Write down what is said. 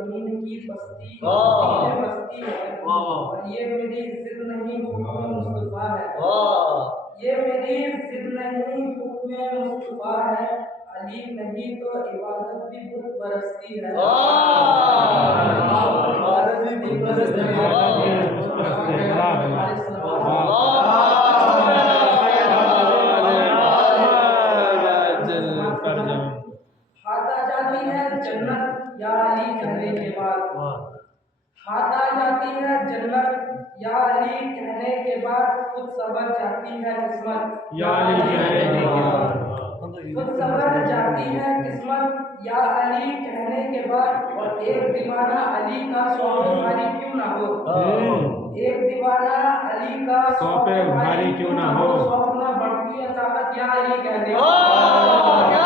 زمین کی بستی بستی ہے اور یہ میری ضد نہیں حکم مصطفیٰ ہے یہ میری ضد نہیں حکم مصطفیٰ ہے علی نہیں تو عبادت بھی بت پرستی ہے عبادت بھی بت پرستی ہے ہاتھ آ جاتی ہے جنت یا علی کہنے کے بعد ہاتھ آ جاتی ہے جنت یا علی کہنے کے بعد خود سبر جاتی ہے قسمت یا علی کہنے کے بعد خود سبر جاتی ہے قسمت یا علی کہنے کے بعد اور ایک دیوانہ علی کا سو پہ بھاری کیوں نہ ہو ایک دیوانہ علی کا سو پہ بھاری کیوں نہ ہو سو گنا بڑھتی ہے طاقت یا علی کہنے کے بعد